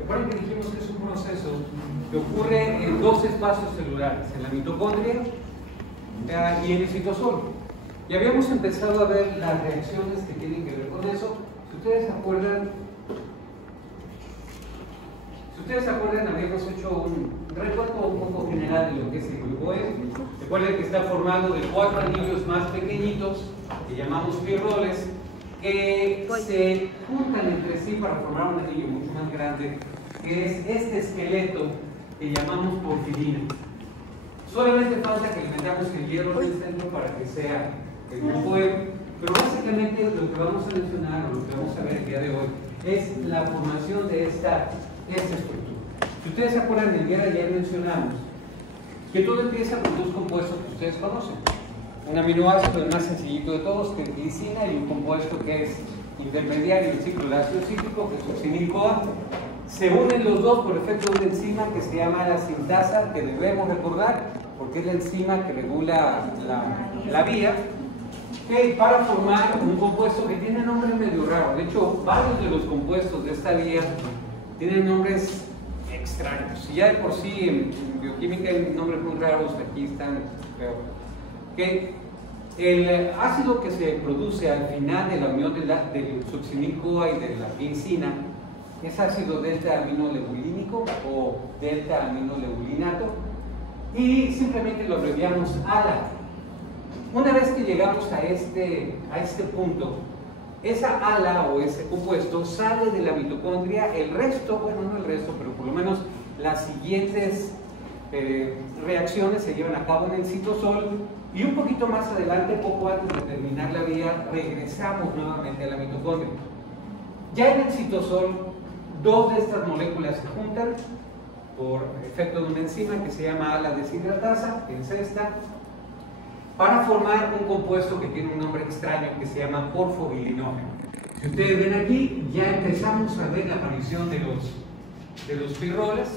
Recuerden que dijimos que es un proceso que ocurre en dos espacios celulares, en la mitocondria y en el citosol. Y habíamos empezado a ver las reacciones que tienen que ver con eso. Si ustedes se acuerdan, habíamos hecho un recuento un poco general de lo que es el grupo E. Recuerden que está formado de 4 anillos más pequeñitos, que llamamos pirroles, que se juntan entre sí para formar un anillo mucho más grande, que es este esqueleto que llamamos porfirina. Solamente falta que le metamos el hierro en el centro para que sea el grupo E, pero básicamente lo que vamos a mencionar, o lo que vamos a ver el día de hoy, es la formación de esta estructura. Si ustedes se acuerdan, el día de ayer mencionamos que todo empieza con dos compuestos que ustedes conocen. Un aminoácido, el más sencillito de todos, que es glicina, y un compuesto que es intermediario del ciclo del ácido cítrico, que es succinil-CoA. Se unen los dos por efecto de una enzima que se llama la sintasa, que debemos recordar, porque es la enzima que regula la vía, para formar un compuesto que tiene nombre medio raro. De hecho, varios de los compuestos de esta vía tienen nombres extraños. Si ya de por sí en bioquímica hay nombres muy raros, aquí están peor. Que el ácido que se produce al final de la unión del succinil-CoA y de la glicina es ácido delta-aminolebulínico o delta-aminolebulinato, y simplemente lo abreviamos ALA. Una vez que llegamos a este punto, esa ALA o ese compuesto sale de la mitocondria. El resto, bueno, no el resto, pero por lo menos las siguientes reacciones se llevan a cabo en el citosol, y un poquito más adelante, poco antes de terminar la vía, regresamos nuevamente a la mitocondria. Ya en el citosol, dos de estas moléculas se juntan por efecto de una enzima que se llama ALA deshidratasa, que es esta, para formar un compuesto que tiene un nombre extraño que se llama porfobilinógeno. Si ustedes ven aquí, ya empezamos a ver la aparición de los pirroles,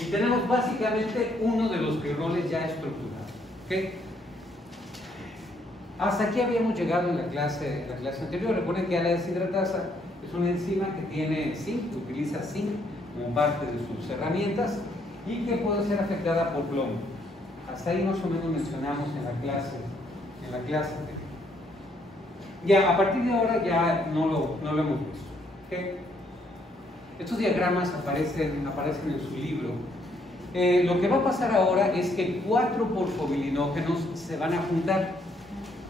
y tenemos básicamente uno de los pirroles ya estructurado. ¿Okay? Hasta aquí habíamos llegado en la clase anterior. Recuerden que ALA deshidratasa es una enzima que tiene zinc, que utiliza zinc como parte de sus herramientas, y que puede ser afectada por plomo. Hasta ahí más o menos mencionamos en la clase anterior. Ya, a partir de ahora ya no lo hemos visto. ¿Okay? Estos diagramas aparecen en su libro. Lo que va a pasar ahora es que 4 porfobilinógenos se van a juntar,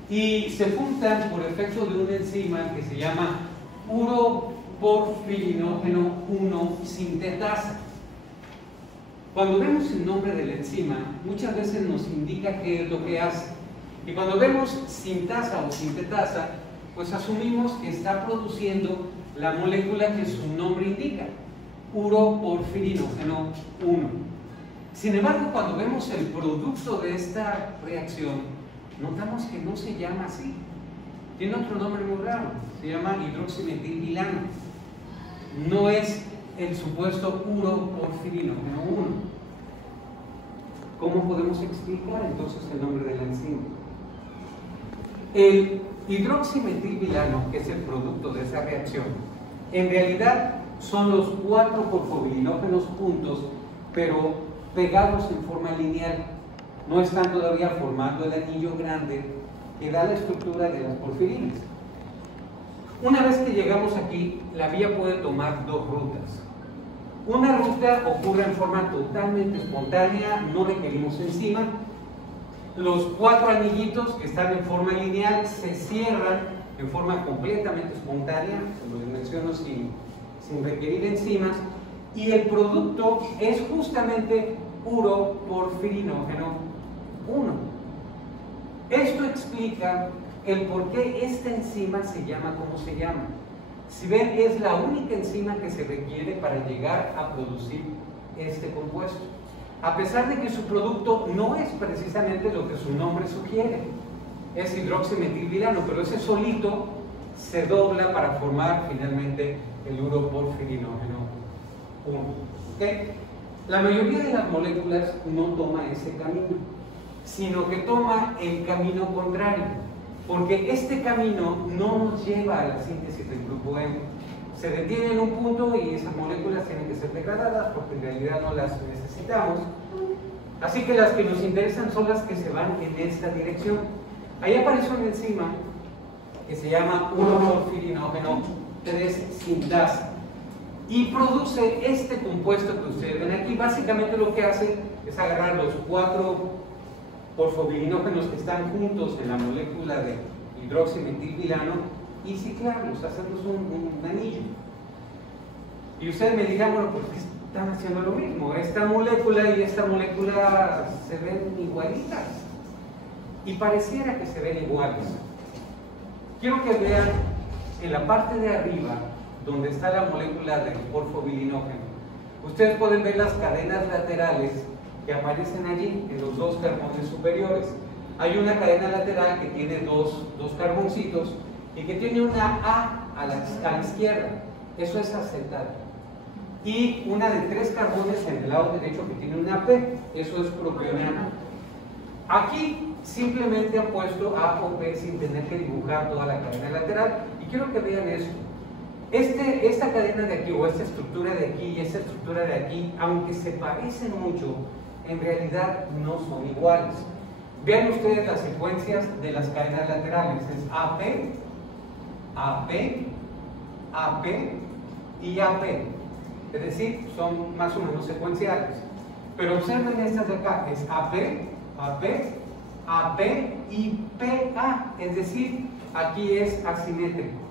y se juntan por efecto de una enzima que se llama uroporfirinógeno 1 sintetasa. Cuando vemos el nombre de la enzima, muchas veces nos indica qué es lo que hace. Y cuando vemos sintasa o sintetasa, pues asumimos que está produciendo la molécula que su nombre indica, uroporfirinógeno 1. Sin embargo, cuando vemos el producto de esta reacción, notamos que no se llama así. Tiene otro nombre muy raro, se llama hidroximetilbilano. No es el supuesto uroporfirinógeno 1. ¿Cómo podemos explicar entonces el nombre de la enzima? El hidroximetilbilano, que es el producto de esa reacción, en realidad son los 4 porfobilinógenos juntos, pero pegados en forma lineal. No están todavía formando el anillo grande que da la estructura de las porfirinas. Una vez que llegamos aquí, la vía puede tomar dos rutas. Una ruta ocurre en forma totalmente espontánea, no requerimos enzima. Los 4 anillitos que están en forma lineal se cierran en forma completamente espontánea, como les menciono, sin requerir enzimas, y el producto es justamente uroporfirinógeno 1. Esto explica el por qué esta enzima se llama como se llama. Si ven, es la única enzima que se requiere para llegar a producir este compuesto, a pesar de que su producto no es precisamente lo que su nombre sugiere, es hidroximetilbilano, pero ese solito se dobla para formar finalmente el uroporfirinógeno 1. ¿Okay? La mayoría de las moléculas no toma ese camino, sino que toma el camino contrario, porque este camino no nos lleva a la síntesis del grupo M, se detienen en un punto y esas moléculas tienen que ser degradadas porque en realidad no las necesitamos. Así que las que nos interesan son las que se van en esta dirección. Ahí aparece una enzima que se llama uroporfirinógeno 3-sintasa y produce este compuesto que ustedes ven aquí. Básicamente lo que hace es agarrar los 4 porfobirinógenos que están juntos en la molécula de hidroximetilvilano y ciclarlos, hacerlos un anillo. Y ustedes me dirán, bueno, pues están haciendo lo mismo. Esta molécula y esta molécula se ven igualitas y pareciera que se ven iguales. Quiero que vean en la parte de arriba donde está la molécula del porfobirinógeno. Ustedes pueden ver las cadenas laterales que aparecen allí en los 2 carbones superiores. Hay una cadena lateral que tiene dos carboncitos y que tiene una A la izquierda. Eso es acetato. Y una de 3 carbones en el lado derecho que tiene una P. Eso es propionato. Aquí simplemente han puesto A o P sin tener que dibujar toda la cadena lateral. Y quiero que vean esto. Esta cadena de aquí, o esta estructura de aquí y esta estructura de aquí, aunque se parecen mucho, en realidad no son iguales. Vean ustedes las secuencias de las cadenas laterales. Es AP, AP, AP y AP. Es decir, son más o menos secuenciales. Pero observen estas de acá. Es AP, AP, AP y PA. Es decir, aquí es asimétrico.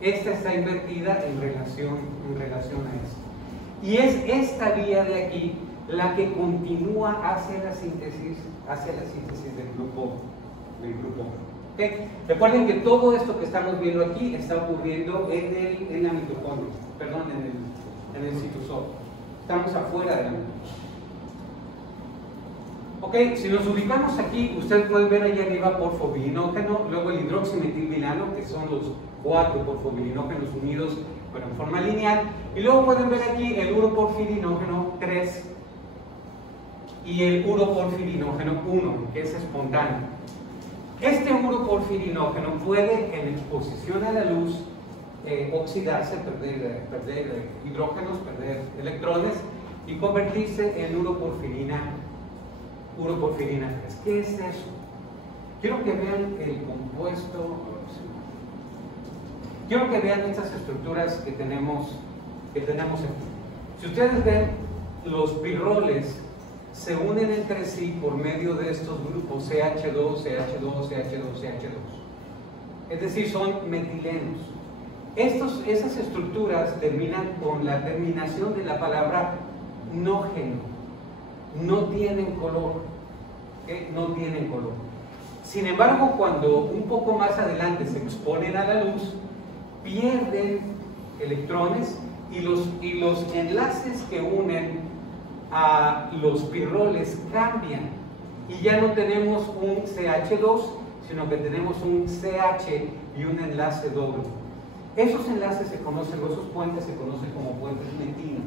Esta está invertida en relación a esto. Y es esta vía de aquí la que continúa hacia la síntesis del grupo. ¿Okay? Recuerden que todo esto que estamos viendo aquí está ocurriendo en la mitocondria, perdón, en el citosol. Estamos afuera de la mitocondria. Ok, si nos ubicamos aquí, ustedes pueden ver allá arriba porfobirinógeno, luego el hidroximetilvilano, que son los 4 porfobirinógenos unidos, pero en forma lineal, y luego pueden ver aquí el uroporfirinógeno 3 y el uroporfirinógeno 1, que es espontáneo. Este uroporfirinógeno puede, en exposición a la luz, oxidarse, perder hidrógenos, perder electrones y convertirse en uroporfirina 3. ¿Qué es eso? Quiero que vean el compuesto. Quiero que vean estas estructuras que tenemos aquí. Si ustedes ven, los pirroles se unen entre sí por medio de estos grupos CH2, CH2, CH2, CH2. Es decir, son metilenos. Esas estructuras terminan con la terminación de la palabra nógeno. No tienen color. ¿Okay? No tienen color. Sin embargo, cuando un poco más adelante se exponen a la luz, pierden electrones y los enlaces que unen a los pirroles cambian y ya no tenemos un CH2, sino que tenemos un CH y un enlace doble. Esos enlaces esos puentes se conocen como puentes metilo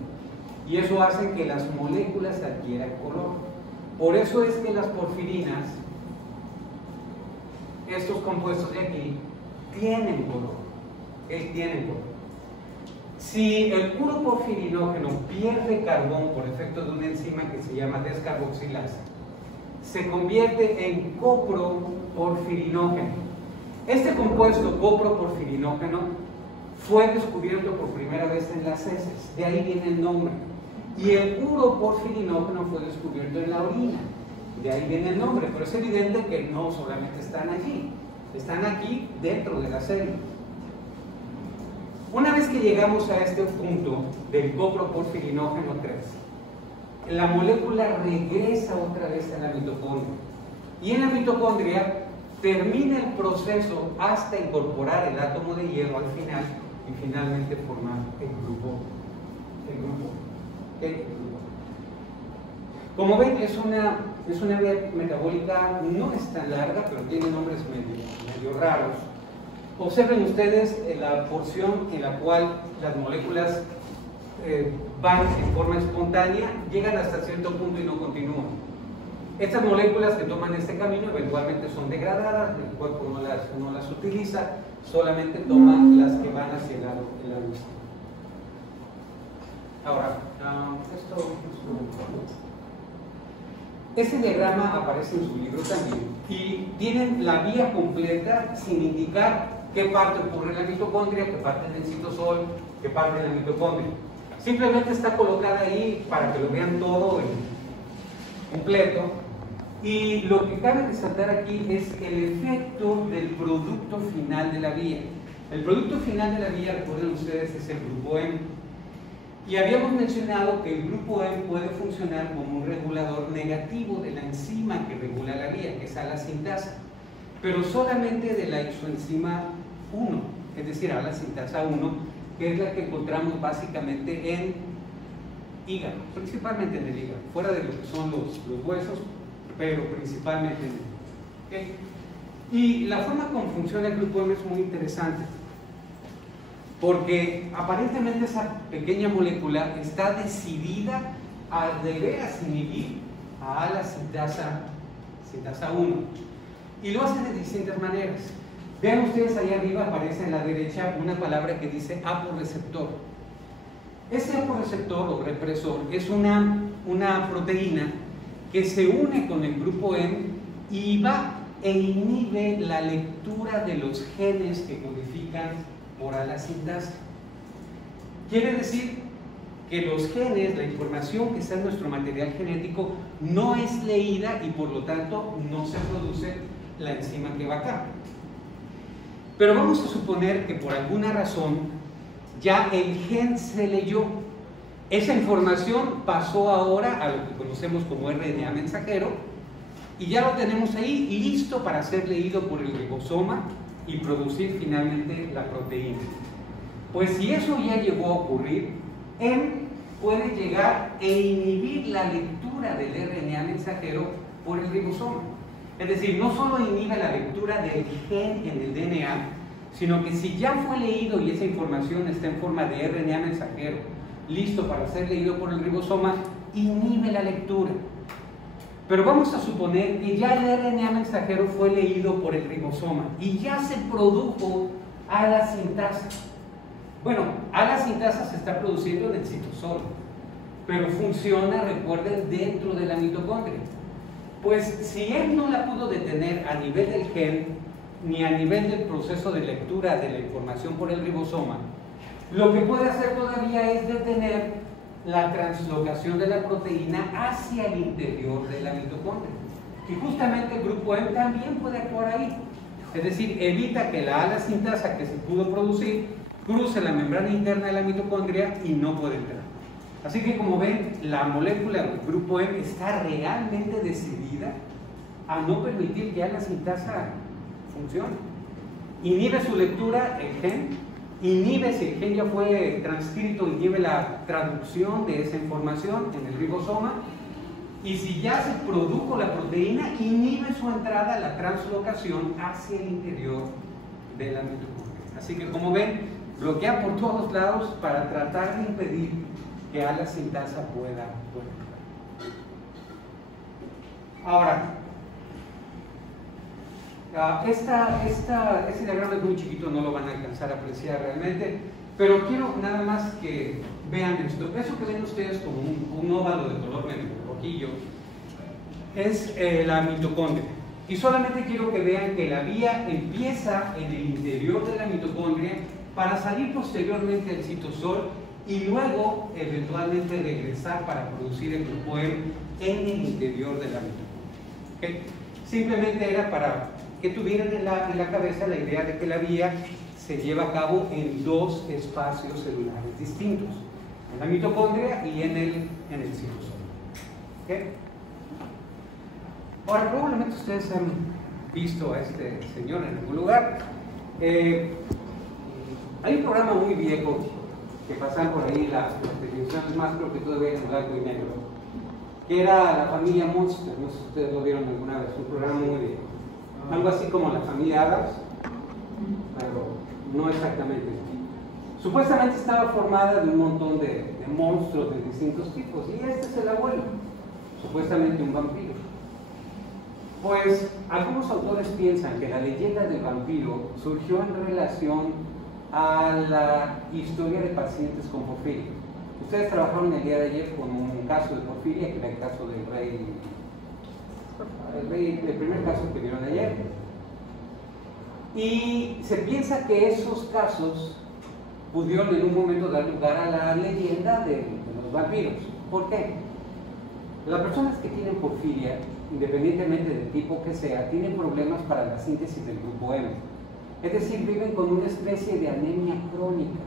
y eso hace que las moléculas adquieran color. Por eso es que las porfirinas, estos compuestos de aquí, tienen color. Tienen color. Si el uroporfirinógeno pierde carbón por efecto de una enzima que se llama descarboxilasa, se convierte en coproporfirinógeno. Este compuesto coproporfirinógeno fue descubierto por primera vez en las heces, de ahí viene el nombre. Y el uroporfirinógeno fue descubierto en la orina, de ahí viene el nombre. Pero es evidente que no solamente están allí, están aquí dentro de la célula. Una vez que llegamos a este punto del coproporfirinógeno 3, la molécula regresa otra vez a la mitocondria. Y en la mitocondria termina el proceso hasta incorporar el átomo de hierro al final y finalmente formar el grupo. Como ven, es una vía metabólica, no es tan larga, pero tiene nombres medio raros. Observen ustedes la porción en la cual las moléculas van en forma espontánea, llegan hasta cierto punto y no continúan. Estas moléculas que toman este camino eventualmente son degradadas, el cuerpo no las utiliza, solamente toma las que van hacia el lado izquierdo. Ahora, ese diagrama aparece en su libro también y tienen la vía completa sin indicar qué parte ocurre en la mitocondria, qué parte en el citosol, qué parte en la mitocondria. Simplemente está colocada ahí para que lo vean todo completo. Y lo que cabe resaltar aquí es el efecto del producto final de la vía. El producto final de la vía, recuerden ustedes, es el grupo M. Y habíamos mencionado que el grupo M puede funcionar como un regulador negativo de la enzima que regula la vía, que es ala-sintasa, pero solamente de la isoenzima 1, es decir, ala-sintasa 1, que es la que encontramos básicamente en hígado, principalmente en el hígado, fuera de lo que son los huesos, pero principalmente en el hígado. Y la forma como funciona el grupo M es muy interesante, porque aparentemente esa pequeña molécula está decidida a de veras inhibir a ala-sintasa 1, y lo hace de distintas maneras. Vean ustedes ahí arriba, aparece en la derecha una palabra que dice aporreceptor. Ese aporreceptor o represor es una proteína que se une con el grupo M y va e inhibe la lectura de los genes que codifican por ala-sintasa. Quiere decir que los genes, la información que está en nuestro material genético, no es leída y por lo tanto no se produce la enzima que va acá. Pero vamos a suponer que por alguna razón ya el gen se leyó. Esa información pasó ahora a lo que conocemos como RNA mensajero y ya lo tenemos ahí listo para ser leído por el ribosoma y producir finalmente la proteína. Pues si eso ya llegó a ocurrir, M puede llegar e inhibir la lectura del RNA mensajero por el ribosoma. Es decir, no solo inhibe la lectura del gen en el DNA, sino que si ya fue leído y esa información está en forma de RNA mensajero, listo para ser leído por el ribosoma, inhibe la lectura. Pero vamos a suponer que ya el RNA mensajero fue leído por el ribosoma y ya se produjo ala-sintasa. Bueno, ala-sintasa se está produciendo en el citosol, pero funciona, recuerden, dentro de la mitocondria. Pues si él no la pudo detener a nivel del gen, ni a nivel del proceso de lectura de la información por el ribosoma, lo que puede hacer todavía es detener la translocación de la proteína hacia el interior de la mitocondria. Y justamente el grupo M también puede actuar ahí. Es decir, evita que la ala-sintasa que se pudo producir cruce la membrana interna de la mitocondria y no puede entrar. Así que como ven, la molécula del grupo M está realmente decidida a no permitir que la sintasa funcione. Inhibe su lectura, el gen, inhibe si el gen ya fue transcrito, inhibe la traducción de esa información en el ribosoma, y si ya se produjo la proteína, inhibe su entrada, la translocación hacia el interior de la mitocondria. Así que como ven, bloquea por todos lados para tratar de impedir que ala-sintasa pueda entrar. Ahora, este diagrama es muy chiquito, no lo van a alcanzar a apreciar realmente, pero quiero nada más que vean esto. Eso que ven ustedes como un óvalo de color medio rojillo es la mitocondria. Y solamente quiero que vean que la vía empieza en el interior de la mitocondria para salir posteriormente al citosol y luego eventualmente regresar para producir el grupo M en el interior de la mitocondria. ¿Okay? Simplemente era para que tuvieran en la cabeza la idea de que la vía se lleva a cabo en dos espacios celulares distintos, en la mitocondria y en el citosol. ¿Okay? Ahora, probablemente ustedes han visto a este señor en algún lugar. Hay un programa muy viejo que pasan por ahí las televisiones, más creo que todavía en blanco y negro, que era La Familia Monster. No sé si ustedes lo vieron alguna vez, un programa muy viejo, algo así como La Familia Adams, pero no exactamente. Supuestamente estaba formada de un montón de monstruos de distintos tipos, y este es el abuelo, supuestamente un vampiro. Pues algunos autores piensan que la leyenda del vampiro surgió en relación a la historia de pacientes con porfiria. Ustedes trabajaron el día de ayer con un caso de porfiria, que era el caso del rey, el primer caso que vieron ayer. Y se piensa que esos casos pudieron en un momento dar lugar a la leyenda de los vampiros. ¿Por qué? Las personas que tienen porfiria, independientemente del tipo que sea, tienen problemas para la síntesis del grupo M. Es decir, viven con una especie de anemia crónica.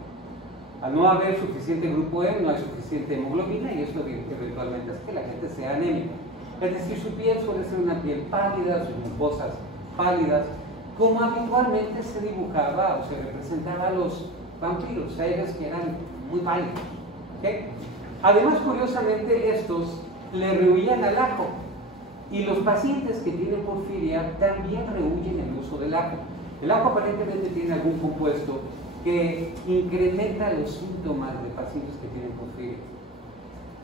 Al no haber suficiente grupo M, no hay suficiente hemoglobina y esto eventualmente hace que la gente sea anémica. Es decir, su piel suele ser una piel pálida, sus mucosas pálidas, como habitualmente se dibujaba o se representaba a los vampiros, seres que eran muy pálidos. ¿Okay? Además, curiosamente, estos le rehuían al ajo. Y los pacientes que tienen porfiria también rehuyen el uso del ajo. El ajo aparentemente tiene algún compuesto que incrementa los síntomas de pacientes que tienen porfiria.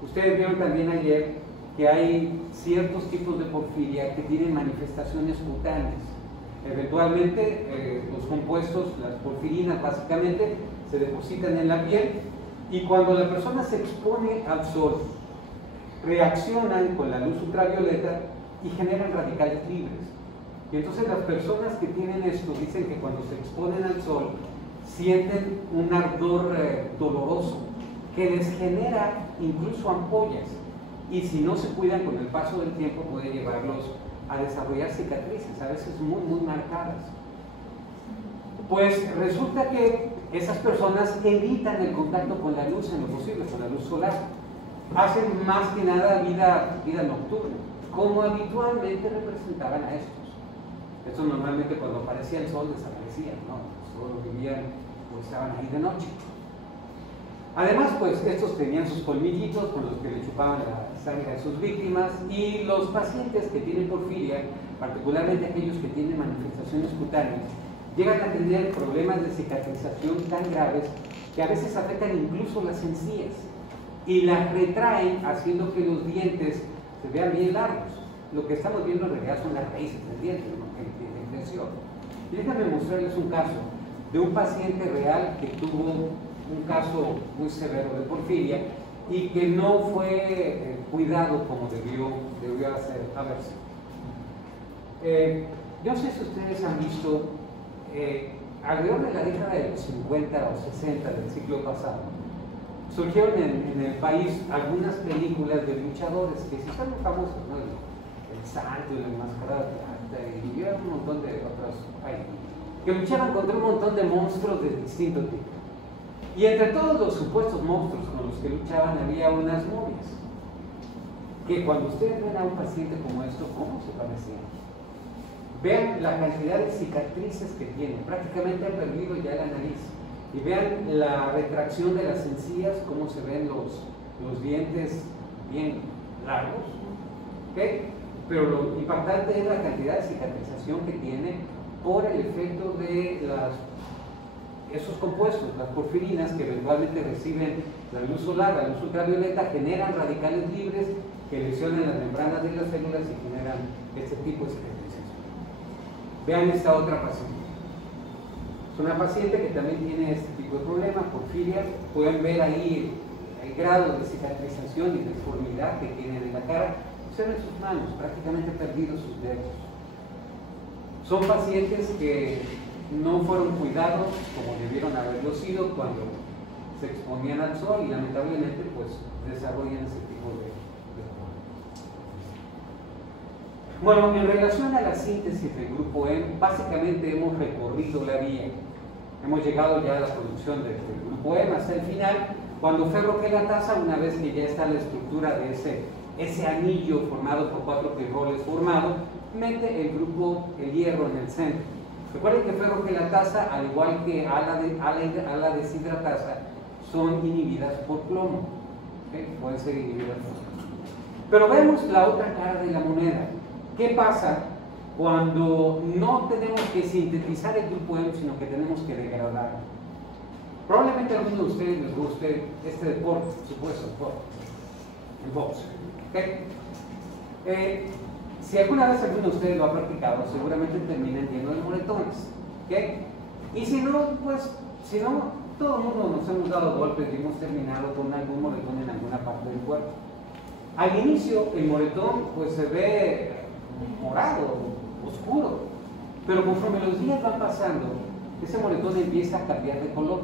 Ustedes vieron también ayer que hay ciertos tipos de porfiria que tienen manifestaciones cutáneas. Eventualmente los compuestos, las porfirinas básicamente, se depositan en la piel y cuando la persona se expone al sol, reaccionan con la luz ultravioleta y generan radicales libres. Y entonces las personas que tienen esto dicen que cuando se exponen al sol sienten un ardor doloroso que les genera incluso ampollas y si no se cuidan con el paso del tiempo puede llevarlos a desarrollar cicatrices, a veces muy muy marcadas. Pues resulta que esas personas evitan el contacto con la luz en lo posible, con la luz solar. Hacen más que nada vida nocturna, como habitualmente representaban a estos. Estos normalmente cuando aparecía el sol desaparecían, ¿no? Solo vivían o estaban ahí de noche. Además, pues estos tenían sus colmillitos con los que le chupaban la sangre a sus víctimas y los pacientes que tienen porfiria, particularmente aquellos que tienen manifestaciones cutáneas, llegan a tener problemas de cicatrización tan graves que a veces afectan incluso las encías y las retraen haciendo que los dientes se vean bien largos. Lo que estamos viendo en realidad son las raíces del diente, ¿no? Que creció. Y déjame mostrarles un caso de un paciente real que tuvo un caso muy severo de porfiria y que no fue cuidado como debió haberse. Yo no sé si ustedes han visto, alrededor de la década de los 50 o 60 del siglo pasado, surgieron en el país algunas películas de luchadores que se están muy famosos, ¿no? El Santo, el Enmascarado y un montón de otros países, que luchaban contra un montón de monstruos de distinto tipo. Y entre todos los supuestos monstruos con los que luchaban había unas momias, que cuando ustedes ven a un paciente como esto, ¿cómo se parecían? Vean la cantidad de cicatrices que tiene, prácticamente han perdido ya la nariz. Y vean la retracción de las encías, cómo se ven los dientes bien largos. ¿Okay? Pero lo impactante es la cantidad de cicatrización que tiene por el efecto de esos compuestos, las porfirinas, que eventualmente reciben la luz solar, la luz ultravioleta, generan radicales libres que lesionan las membranas de las células y generan este tipo de cicatrización. Vean esta otra paciente. Es una paciente que también tiene este tipo de problemas, porfiria. Pueden ver ahí el grado de cicatrización y deformidad que tiene en la cara. Observen sus manos, prácticamente perdidos sus dedos. Son pacientes que no fueron cuidados como debieron haberlo sido cuando se exponían al sol y lamentablemente pues desarrollan ese tipo de problemas. Bueno, en relación a la síntesis del grupo M, básicamente hemos recorrido la vía. Hemos llegado ya a la producción del grupo M hasta el final, cuando ferroquelatasa, una vez que ya está la estructura de ese anillo formado por 4 pirroles formado, mete el hierro en el centro. Recuerden que ferroquelatasa, al igual que ala deshidratasa, son inhibidas por plomo. ¿Okay? Pueden ser inhibidas por plomo. Pero vemos la otra cara de la moneda. ¿Qué pasa cuando no tenemos que sintetizar el grupo M, sino que tenemos que degradarlo? Probablemente a algunos de ustedes les guste este deporte, por supuesto, el box. ¿Okay? Si alguna vez alguno de ustedes lo ha practicado, seguramente terminan lleno de moretones. ¿Okay? Y si no, pues, si no, todo el mundo nos hemos dado golpes y hemos terminado con algún moretón en alguna parte del cuerpo. Al inicio, el moretón pues se ve morado, oscuro, pero conforme los días van pasando, ese moretón empieza a cambiar de color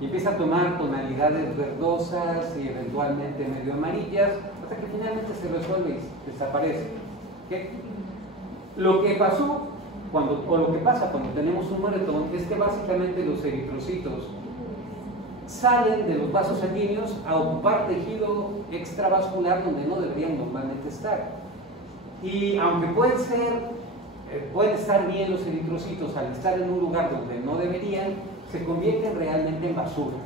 y empieza a tomar tonalidades verdosas y eventualmente medio amarillas, hasta que finalmente se resuelve y desaparece. ¿Okay? Lo que pasó lo que pasa cuando tenemos un moretón es que básicamente los eritrocitos salen de los vasos sanguíneos a ocupar tejido extravascular donde no deberían normalmente estar. Y aunque pueden estar bien los eritrocitos al estar en un lugar donde no deberían, se convierten realmente en basura.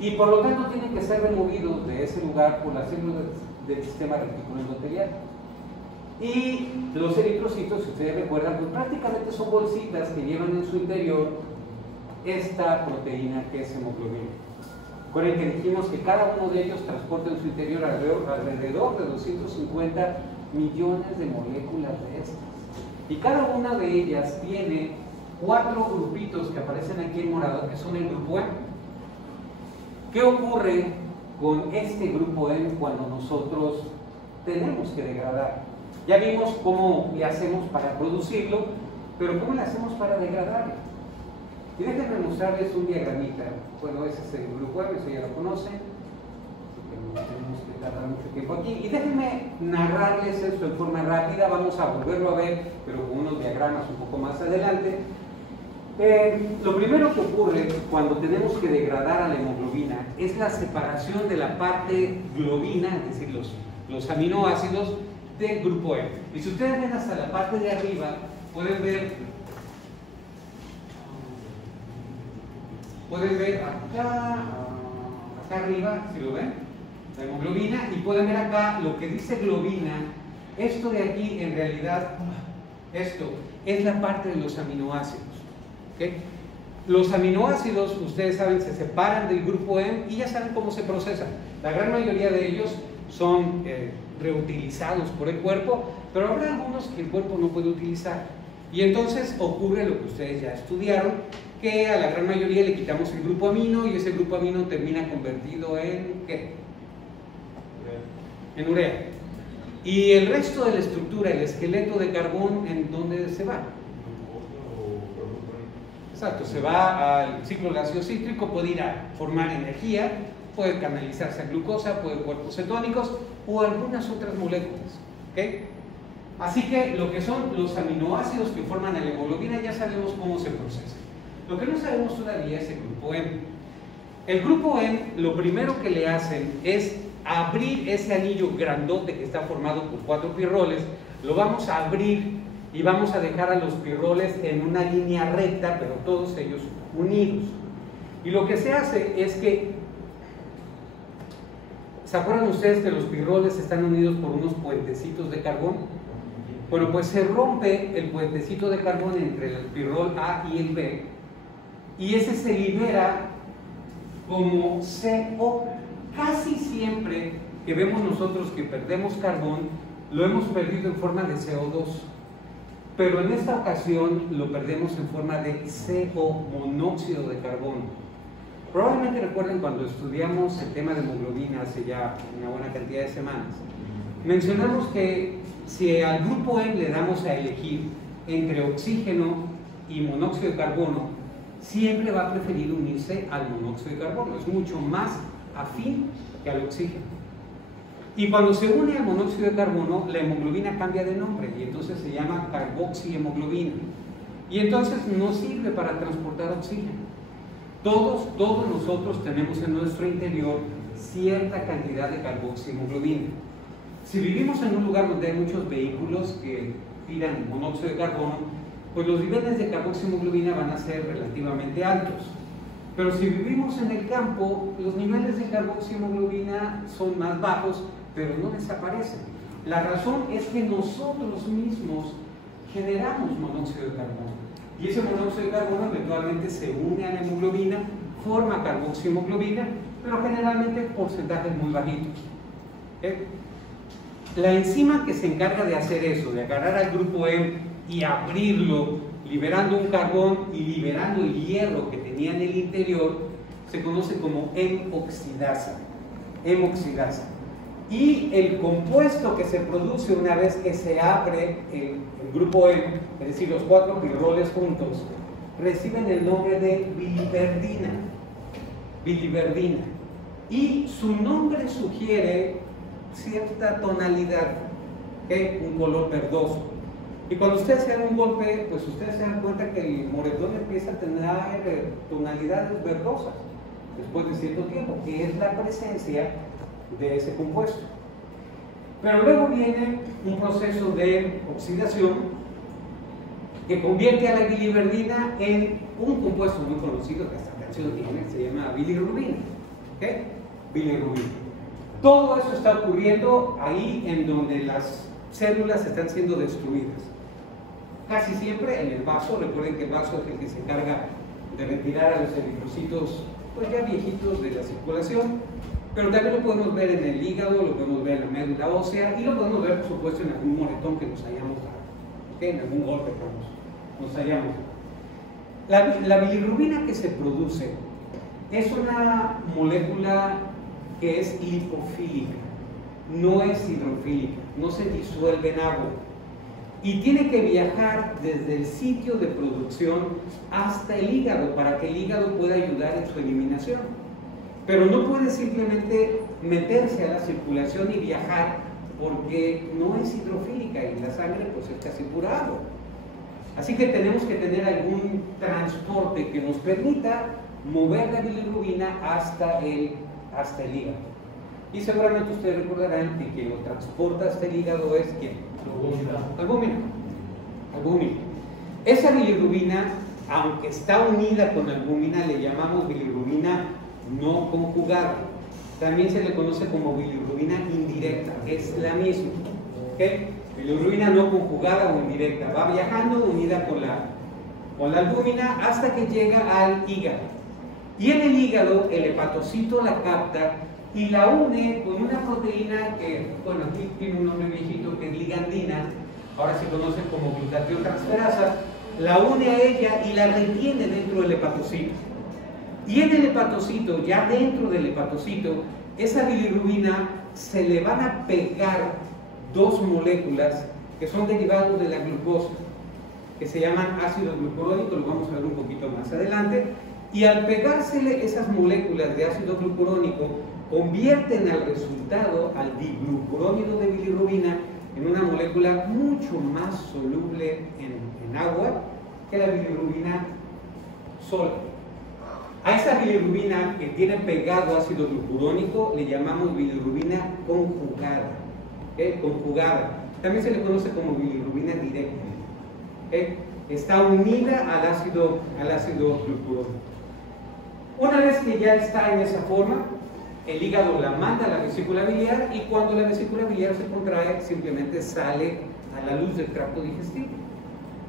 Y por lo tanto tienen que ser removidos de ese lugar por las células del sistema reticular endotelial. Y los eritrocitos, si ustedes recuerdan, pues prácticamente son bolsitas que llevan en su interior esta proteína que es hemoglobina. Recuerden que dijimos que cada uno de ellos transporta en su interior alrededor de 250 millones de moléculas de estas. Y cada una de ellas tiene 4 grupitos que aparecen aquí en morado, que son el grupo M. ¿Qué ocurre con este grupo M cuando nosotros tenemos que degradar? Ya vimos cómo le hacemos para producirlo, pero ¿cómo le hacemos para degradarlo? Y déjenme mostrarles un diagramita. Bueno, ese es el grupo M, eso ya lo conocen. No tenemos que tardar mucho tiempo aquí. Y déjenme narrarles esto en forma rápida. Vamos a volverlo a ver, pero con unos diagramas un poco más adelante. Lo primero que ocurre cuando tenemos que degradar a la hemoglobina es la separación de la parte globina, es decir, los aminoácidos, del grupo M. Y si ustedes ven hasta la parte de arriba, pueden ver acá arriba, si lo ven, la hemoglobina, y pueden ver acá lo que dice globina. Esto de aquí, en realidad, esto es la parte de los aminoácidos. ¿Okay? Los aminoácidos, ustedes saben, se separan del grupo M y ya saben cómo se procesan. La gran mayoría de ellos son reutilizados por el cuerpo, pero habrá algunos que el cuerpo no puede utilizar. Y entonces ocurre lo que ustedes ya estudiaron, que a la gran mayoría le quitamos el grupo amino y ese grupo amino termina convertido en ¿qué? En urea. Y el resto de la estructura, el esqueleto de carbón, ¿en dónde se va? Exacto, se va al ciclo gaseoso cítrico, puede ir a formar energía, puede canalizarse a glucosa, puede cuerpos cetónicos o algunas otras moléculas. ¿Okay? Así que lo que son los aminoácidos que forman la hemoglobina ya sabemos cómo se procesan. Lo que no sabemos todavía es el grupo M. El grupo M, lo primero que le hacen es abrir ese anillo grandote que está formado por 4 pirroles, lo vamos a abrir y vamos a dejar a los pirroles en una línea recta, pero todos ellos unidos. Y lo que se hace es que, ¿se acuerdan ustedes que los pirroles están unidos por unos puentecitos de carbón? Bueno, pues se rompe el puentecito de carbón entre el pirrol A y el B, y ese se libera como CO. Casi siempre que vemos nosotros que perdemos carbón, lo hemos perdido en forma de CO2, pero en esta ocasión lo perdemos en forma de CO, monóxido de carbono. Probablemente recuerden cuando estudiamos el tema de hemoglobina hace ya una buena cantidad de semanas, mencionamos que si al grupo M le damos a elegir entre oxígeno y monóxido de carbono, siempre va a preferir unirse al monóxido de carbono, es mucho más afín que al oxígeno. Y cuando se une al monóxido de carbono, la hemoglobina cambia de nombre y entonces se llama carboxihemoglobina. Y entonces no sirve para transportar oxígeno. Todos nosotros tenemos en nuestro interior cierta cantidad de carboxihemoglobina. Si vivimos en un lugar donde hay muchos vehículos que tiran monóxido de carbono, pues los niveles de carboxihemoglobina van a ser relativamente altos. Pero si vivimos en el campo, los niveles de carboxihemoglobina son más bajos, pero no desaparecen. La razón es que nosotros mismos generamos monóxido de carbono. Y ese monóxido de carbono eventualmente se une a la hemoglobina, forma carboxihemoglobina, pero generalmente porcentajes muy bajitos. La enzima que se encarga de hacer eso, de agarrar al grupo M y abrirlo, liberando un carbón y liberando el hierro que tenía en el interior, se conoce como M-oxidasa. M-oxidasa. Y el compuesto que se produce una vez que se abre el grupo M, es decir, los 4 pirroles juntos, reciben el nombre de biliverdina. Biliverdina. Y su nombre sugiere cierta tonalidad, ¿okay? Un color verdoso. Y cuando ustedes se dan un golpe, pues ustedes se dan cuenta que el moretón empieza a tener tonalidades verdosas después de cierto tiempo, que es la presencia de ese compuesto. Pero luego viene un proceso de oxidación que convierte a la biliverdina en un compuesto muy conocido que esta canción tiene, se llama bilirrubina. ¿Okay? Bilirrubina. Todo eso está ocurriendo ahí en donde las células están siendo destruidas. Casi siempre en el vaso. Recuerden que el vaso es el que se encarga de retirar a los eritrocitos pues ya viejitos de la circulación, pero también lo podemos ver en el hígado, lo podemos ver en la médula ósea y lo podemos ver, por supuesto, en algún moretón que nos hayamos dado, ¿okay? En algún golpe que nos hayamos dado. La bilirrubina que se produce es una molécula que es lipofílica, no es hidrofílica, no se disuelve en agua y tiene que viajar desde el sitio de producción hasta el hígado para que el hígado pueda ayudar en su eliminación. Pero no puede simplemente meterse a la circulación y viajar porque no es hidrofílica y la sangre pues es casi pura agua. Así que tenemos que tener algún transporte que nos permita mover la bilirrubina hasta el hígado. Y seguramente ustedes recordarán que quien lo transporta hasta el hígado es ¿quién? Albúmina. Albúmina. Esa bilirrubina, aunque está unida con albúmina, le llamamos bilirrubina no conjugada. También se le conoce como bilirrubina indirecta, es la misma. ¿Okay? Bilirrubina no conjugada o indirecta. Va viajando unida con la albúmina hasta que llega al hígado. Y en el hígado el hepatocito la capta y la une con una proteína que, bueno, aquí tiene un nombre viejito que es ligandina, ahora se conoce como glutatióntransferasa, la une a ella y la retiene dentro del hepatocito. Y en el hepatocito, ya dentro del hepatocito, esa bilirrubina se le van a pegar dos moléculas que son derivados de la glucosa, que se llaman ácido glucurónico, lo vamos a ver un poquito más adelante, y al pegársele esas moléculas de ácido glucurónico, convierten al resultado, al diglucurónido de bilirrubina, en una molécula mucho más soluble en agua que la bilirrubina sola. A esa bilirrubina que tiene pegado ácido glucurónico le llamamos bilirrubina conjugada. ¿Okay? Conjugada. También se le conoce como bilirrubina directa. ¿Okay? Está unida al ácido glucurónico. Una vez que ya está en esa forma, el hígado la manda a la vesícula biliar y cuando la vesícula biliar se contrae, simplemente sale a la luz del tracto digestivo.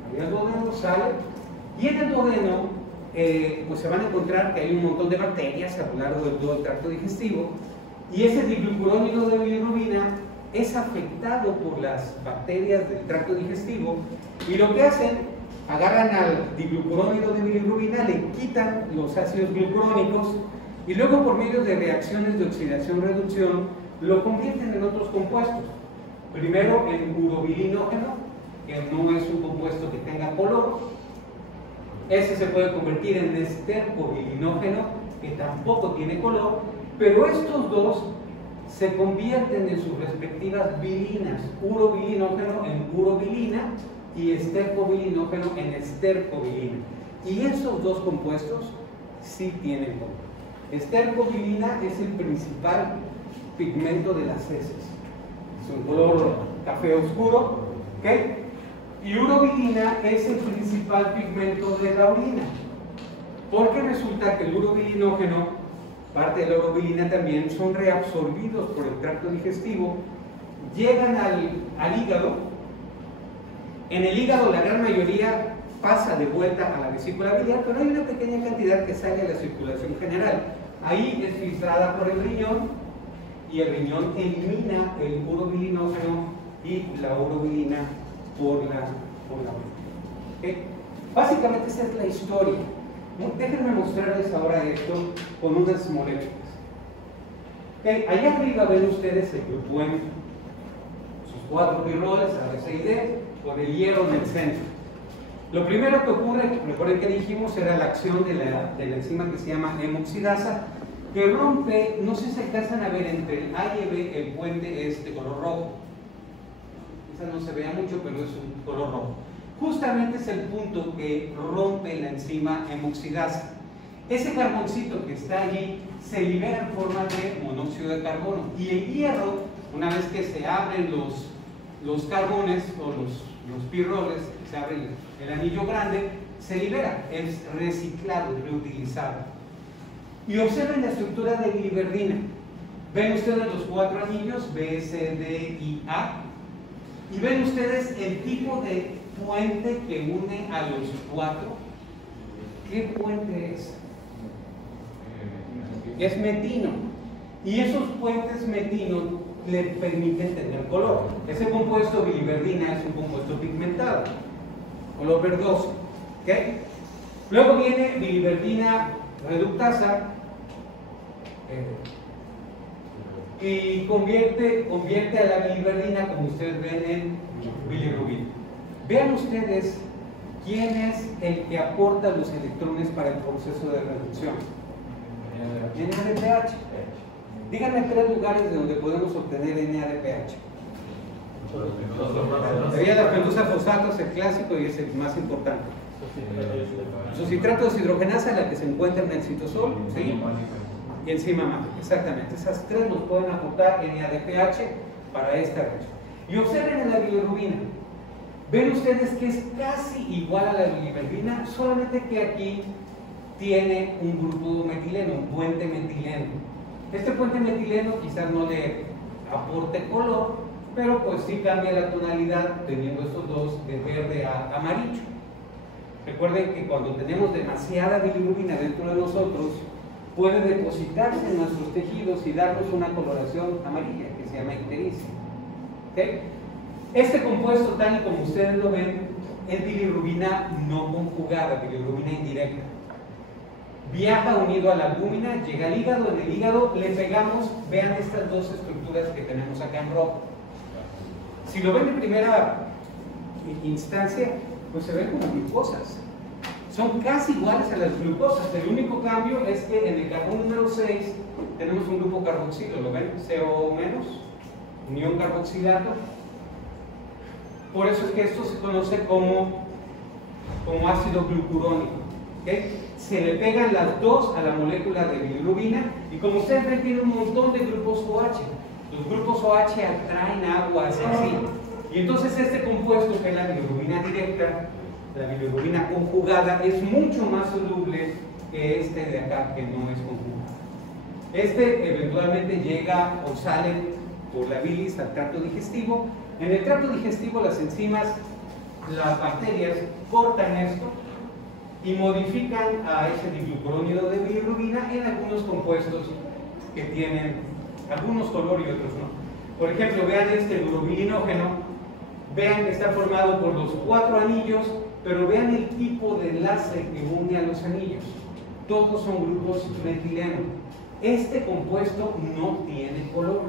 Ahí el duodeno sale y en el duodeno pues se van a encontrar que hay un montón de bacterias a lo largo de todo el tracto digestivo y ese diglucurónido de bilirrubina es afectado por las bacterias del tracto digestivo y lo que hacen, agarran al diglucurónido de bilirrubina, le quitan los ácidos glucurónicos y luego por medio de reacciones de oxidación-reducción lo convierten en otros compuestos. Primero en urobilinógeno, que no es un compuesto que tenga color. Ese se puede convertir en estercobilinógeno, que tampoco tiene color, pero estos dos se convierten en sus respectivas bilinas, urobilinógeno en urobilina y estercobilinógeno en estercobilina. Y esos dos compuestos sí tienen color. Estercobilina es el principal pigmento de las heces. Es un color café oscuro, ¿okay? Y urobilina es el principal pigmento de la orina. Porque resulta que el urobilinógeno, parte de la urobilina también, son reabsorbidos por el tracto digestivo, llegan al hígado. En el hígado la gran mayoría pasa de vuelta a la vesícula biliar, pero hay una pequeña cantidad que sale a la circulación general. Ahí es filtrada por el riñón y el riñón elimina el urobilinógeno y la urobilina por la orina. ¿Okay? Básicamente esa es la historia. Déjenme mostrarles ahora esto con unas moléculas. ¿Okay? Allá arriba ven ustedes el grupo M, sus 4 pirroles, A, B, C y D, con el hierro en el centro. Lo primero que ocurre, recuerden que dijimos, era la acción de la enzima que se llama hemoxidasa, que rompe, no sé si alcanzan a ver entre el A y el B, el puente es de color rojo. Quizás no se vea mucho, pero es un color rojo. Justamente es el punto que rompe la enzima hemoxidasa. Ese carboncito que está allí se libera en forma de monóxido de carbono. Y el hierro, una vez que se abren los carbones o los pirroles, se abre el anillo grande, se libera, es reciclado, reutilizado. Y observen la estructura de biliverdina. Ven ustedes los 4 anillos, B, C, D y A. Y ven ustedes el tipo de puente que une a los 4. ¿Qué puente es? Es metino. Y esos puentes metinos le permiten tener color. Ese compuesto biliverdina es un compuesto pigmentado, color verdoso. ¿Okay? Luego viene biliverdina reductasa y convierte a la biliverdina, como ustedes ven, en bilirrubina. Vean ustedes quién es el que aporta los electrones para el proceso de reducción. NADPH. Díganme 3 lugares de donde podemos obtener NADPH. Sería la pentosa fosfato, es el clásico y es el más importante. Su citrato de deshidrogenasa, la que se encuentra en el citosol, ¿sí? Y enzima mágica, exactamente. Esas 3 nos pueden aportar NADPH para esta reacción. Y observen en la bilirrubina. Ven ustedes que es casi igual a la biliverdina, solamente que aquí tiene un grupo metileno, un puente metileno. Este puente metileno quizás no le aporte color, pero pues sí cambia la tonalidad teniendo estos dos de verde a amarillo. Recuerden que cuando tenemos demasiada bilirrubina dentro de nosotros, puede depositarse en nuestros tejidos y darnos una coloración amarilla que se llama ictericia. ¿Okay? Este compuesto, tal y como ustedes lo ven, es bilirrubina no conjugada, bilirrubina indirecta. Viaja unido a la albúmina, llega al hígado, en el hígado le pegamos, vean estas 2 estructuras que tenemos acá en rojo. Si lo ven de primera instancia, pues se ven como glucosas. Son casi iguales a las glucosas. El único cambio es que en el carbón número 6 tenemos un grupo carboxilo, ¿lo ven? CO-, unión carboxilato. Por eso es que esto se conoce como ácido glucurónico. ¿Okay? Se le pegan las 2 a la molécula de bilirrubina y como ustedes ven tiene un montón de grupos OH. Los grupos OH atraen agua hacia sí. Y entonces este compuesto, que es la bilirrubina directa, la bilirrubina conjugada, es mucho más soluble que este de acá, que no es conjugado. Este eventualmente llega o sale por la bilis al tracto digestivo. En el tracto digestivo las enzimas, las bacterias, cortan esto y modifican a ese diglucurónido de bilirrubina en algunos compuestos que tienen algunos color y otros no. Por ejemplo, vean este urobilinógeno, vean que está formado por los 4 anillos, pero vean el tipo de enlace que une a los anillos. Todos son grupos metileno. Este compuesto no tiene color.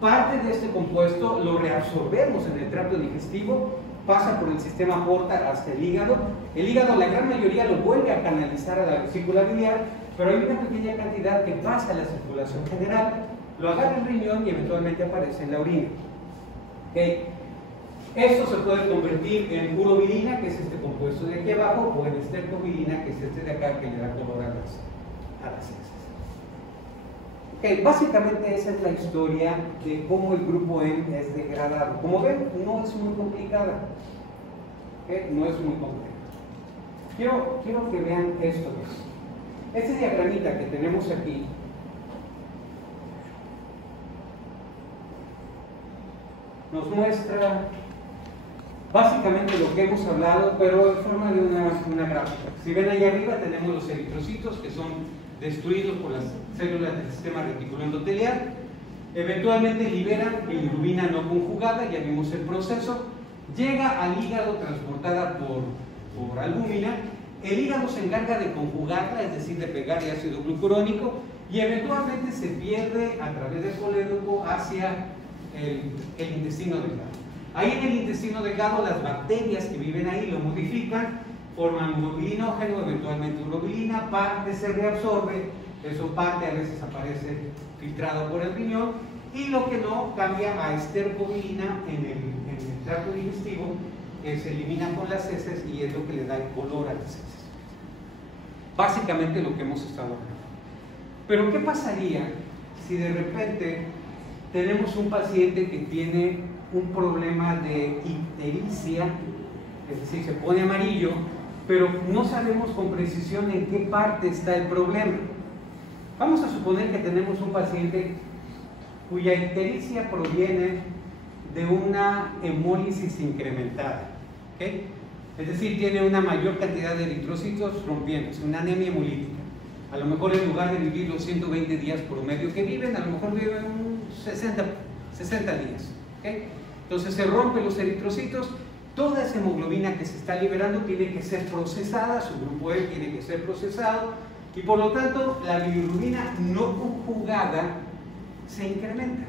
Parte de este compuesto lo reabsorbemos en el tracto digestivo, pasa por el sistema portal hasta el hígado. El hígado, la gran mayoría, lo vuelve a canalizar a la vesícula biliar, pero hay una pequeña cantidad que pasa a la circulación general, lo agarra el riñón y eventualmente aparece en la orina. ¿Okay? Esto se puede convertir en urobilina, que es este compuesto de aquí abajo, o en estercobilina, que es este de acá, que le da color a las heces. Okay, básicamente esa es la historia de cómo el grupo M es degradado. Como ven, no es muy complicada. ¿Okay? No es muy complicada. Quiero que vean esto. Este diagramita que tenemos aquí nos muestra básicamente lo que hemos hablado, pero en forma de una gráfica. Si ven ahí arriba tenemos los eritrocitos, que son destruidos por las células del sistema reticuloendotelial, eventualmente liberan bilirrubina no conjugada, ya vimos el proceso, llega al hígado transportada por albúmina, el hígado se encarga de conjugarla, es decir, de pegarle ácido glucurónico, y eventualmente se pierde a través del colédoco hacia el intestino delgado. Ahí en el intestino delgado las bacterias que viven ahí lo modifican, forman urobilinógeno, eventualmente urobilina, parte se reabsorbe, eso parte a veces aparece filtrado por el riñón, y lo que no cambia a estercobilina en el tracto digestivo, que se elimina con las heces y es lo que le da el color a las heces. Básicamente lo que hemos estado hablando. Pero ¿qué pasaría si de repente tenemos un paciente que tiene un problema de ictericia, es decir, se pone amarillo, pero no sabemos con precisión en qué parte está el problema? Vamos a suponer que tenemos un paciente cuya ictericia proviene de una hemólisis incrementada, ¿okay? Es decir, tiene una mayor cantidad de eritrocitos rompiéndose, una anemia hemolítica. A lo mejor en lugar de vivir los 120 días promedio que viven, a lo mejor viven 60 días, ¿okay? Entonces se rompen los eritrocitos, toda esa hemoglobina que se está liberando tiene que ser procesada, su grupo E tiene que ser procesado, y por lo tanto la bilirrubina no conjugada se incrementa,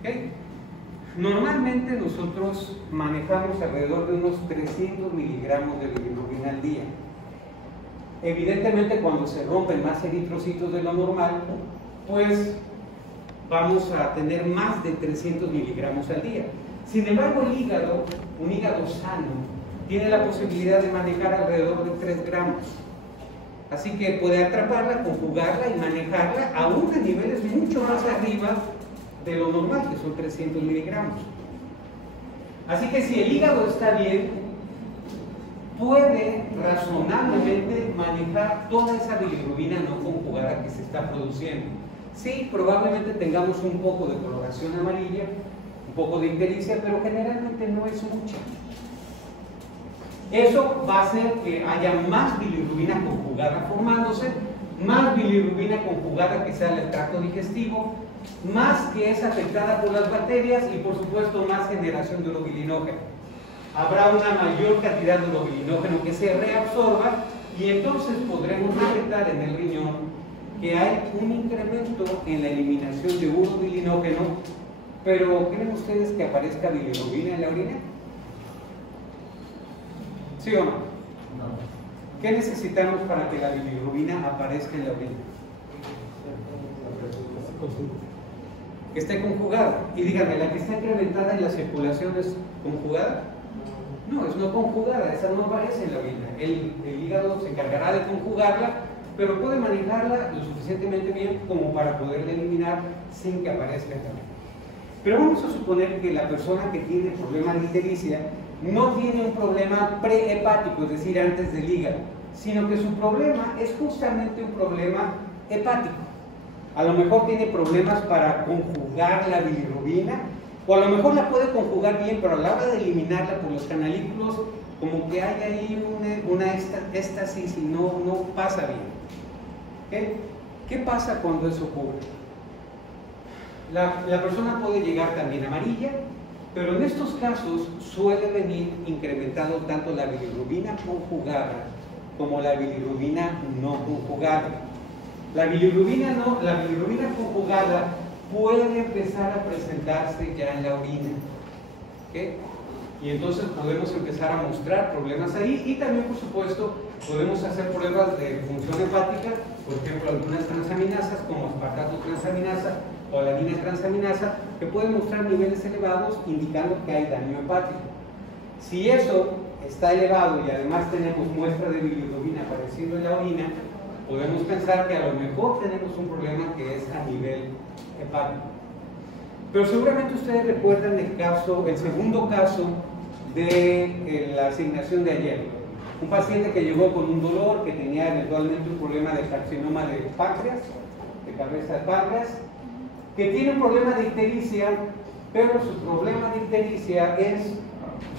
¿okay? Normalmente nosotros manejamos alrededor de unos 300 miligramos de bilirrubina al día. Evidentemente cuando se rompen más eritrocitos de lo normal, pues vamos a tener más de 300 miligramos al día. Sin embargo, el hígado, un hígado sano, tiene la posibilidad de manejar alrededor de 3 gramos. Así que puede atraparla, conjugarla y manejarla aún a niveles mucho más arriba de lo normal, que son 300 miligramos. Así que si el hígado está bien, puede razonablemente manejar toda esa bilirrubina no conjugada que se está produciendo. Sí, probablemente tengamos un poco de coloración amarilla, un poco de ictericia, pero generalmente no es mucha. Eso va a hacer que haya más bilirrubina conjugada formándose, más bilirrubina conjugada que sale del tracto digestivo, más que es afectada por las bacterias y por supuesto más generación de urobilinógeno. Habrá una mayor cantidad de urobilinógeno que se reabsorba y entonces podremos detectar en el riñón que hay un incremento en la eliminación de urobilinógeno. Pero ¿creen ustedes que aparezca bilirrubina en la orina? ¿Sí o no? ¿Qué necesitamos para que la bilirrubina aparezca en la orina? Que esté conjugada. Y díganme, ¿la que está incrementada en la circulación es conjugada? No, es no conjugada, esa no aparece en la orina. El hígado se encargará de conjugarla, pero puede manejarla lo suficientemente bien como para poderla eliminar sin que aparezca en la orina. Pero vamos a suponer que la persona que tiene problema de ictericia no tiene un problema prehepático, es decir, antes del hígado, sino que su problema es justamente un problema hepático. A lo mejor tiene problemas para conjugar la bilirrubina, o a lo mejor la puede conjugar bien, pero a la hora de eliminarla por los canalículos, como que hay ahí una éstasis y no pasa bien. ¿Qué pasa cuando eso ocurre? La persona puede llegar también amarilla, pero en estos casos suele venir incrementado tanto la bilirrubina conjugada como la bilirrubina no conjugada. La bilirrubina conjugada puede empezar a presentarse ya en la orina, ¿okay? Y entonces podemos empezar a mostrar problemas ahí y también, por supuesto, podemos hacer pruebas de función hepática, por ejemplo, algunas transaminasas como aspartato transaminasa o alanina transaminasa, que pueden mostrar niveles elevados indicando que hay daño hepático. Si eso está elevado y además tenemos muestra de bilirrubina apareciendo en la orina, podemos pensar que a lo mejor tenemos un problema que es a nivel hepático. Pero seguramente ustedes recuerdan el segundo caso de la asignación de ayer. Un paciente que llegó con un dolor, que tenía eventualmente un problema de carcinoma de páncreas, de cabeza de páncreas, que tiene un problema de ictericia, pero su problema de ictericia es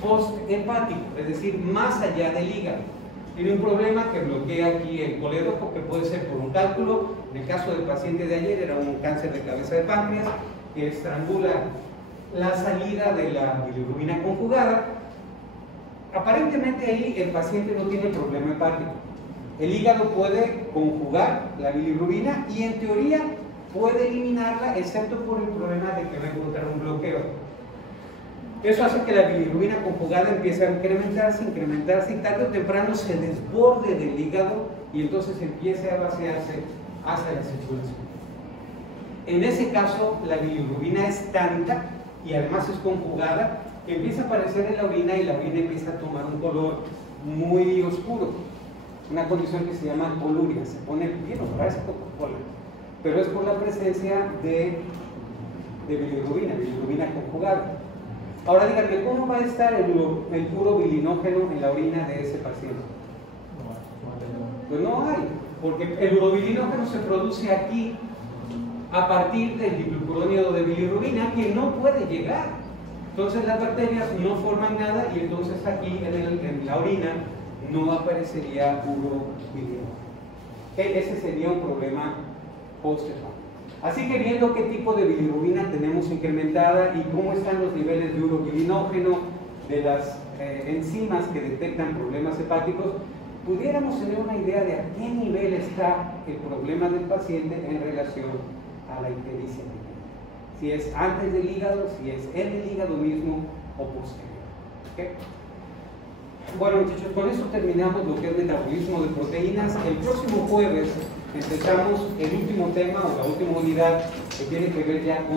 posthepático, es decir, más allá del hígado. Tiene un problema que bloquea aquí el colédoco, que puede ser por un cálculo. En el caso del paciente de ayer era un cáncer de cabeza de páncreas, que estrangula la salida de la bilirrubina conjugada. Aparentemente ahí el paciente no tiene problema hepático. El hígado puede conjugar la bilirrubina y en teoría puede eliminarla, excepto por el problema de que va a encontrar un bloqueo. Eso hace que la bilirrubina conjugada empiece a incrementarse y tarde o temprano se desborde del hígado y entonces empiece a vaciarse hacia la circulación. En ese caso, la bilirrubina es tanta y además es conjugada que empieza a aparecer en la orina y la orina empieza a tomar un color muy oscuro. Una condición que se llama coluria, se pone bien oscura, es Coca-Cola, pero es por la presencia de bilirrubina conjugada. Ahora díganme, ¿cómo va a estar el puro bilinógeno en la orina de ese paciente? Pues no hay, porque el urobilinógeno se produce aquí a partir del diplucurónido de bilirrubina que no puede llegar. Entonces las bacterias no forman nada y entonces aquí en la orina no aparecería urobilinógeno. Ese sería un problema post-hepático. Así que viendo qué tipo de bilirrubina tenemos incrementada y cómo están los niveles de urobilinógeno de las enzimas que detectan problemas hepáticos, pudiéramos tener una idea de a qué nivel está el problema del paciente en relación a la ictericia biliar. Si es antes del hígado, si es en el hígado mismo o posterior. ¿Okay? Bueno, muchachos, con eso terminamos lo que es metabolismo de proteínas. El próximo jueves empezamos el último tema o la última unidad que tiene que ver ya con